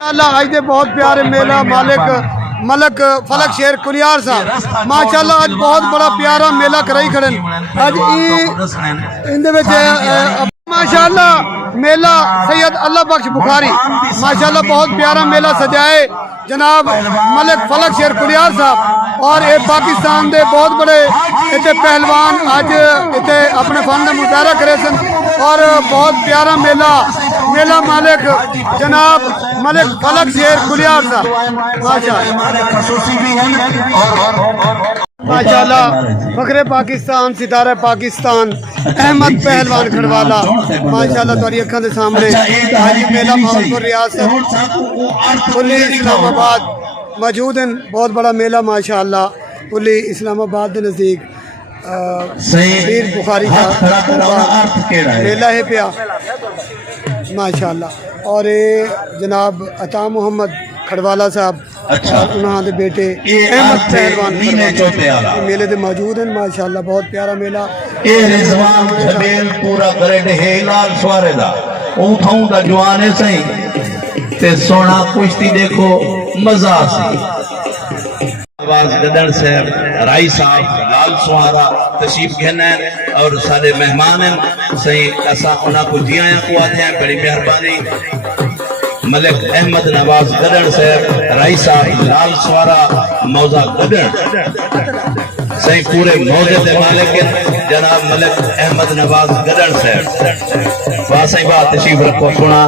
اللہ آج دے بہت پیارے میلہ ملک فلک شیر کلیار صاحب ماشاءاللہ آج بہت بڑا پیارا میلہ کرائی کھڑن آج اندے وچ ماشاءاللہ میلہ سید اللہ بخش بخاری ماشاءاللہ بہت پیارا میلہ سجائے جناب ملک فلک شیر کلیار صاحب اور یہ پاکستان دے بہت بڑے اتنے پہلوان آج اتنے اپنے فن کا مظاہرہ کرے سن اور بہت پیارا میلہ مالک جناب ملک فلک شیر کلیار صاحب ماشاءاللہ فخر پاکستان ستارہ پاکستان احمد پہلوان کھڑوالا ماشاءاللہ تاری اکھاں دے سامنے آج میلہ بھاولپور ریاست پلی اسلام آباد موجود ہیں بہت بڑا میلہ ماشاءاللہ پلی اسلام آباد دے نزدیک پیر بخاری کا میلہ ہے پیا ماشاءاللہ اور جناب عطا محمد کھڑوالا صاحب اور انہاں دے بیٹے احمد پہلوان میلے دے موجود ہیں ماشاءاللہ بہت پیارا میلہ رضوان جبیل پورا کرے دے لال سوارے دا اونٹھوں دا جوانے سہیں تے سونا کشتی دیکھو مزہ سی آواز گدڑ سے رائی صاحب لال سوارا تشریف گھنے اور سارے مہمان ہیں صحیح ایسا انہاں کو جیاں کو آتے ہیں بڑی مہربانی ملک احمد نواز گدڑ سے رائی صاحب لال سوارا موزہ گدڑ صحیح پورے موزے دے مالک جناب ملک احمد نواز گدڑ سے واسعی بات تشریف رکھو سنا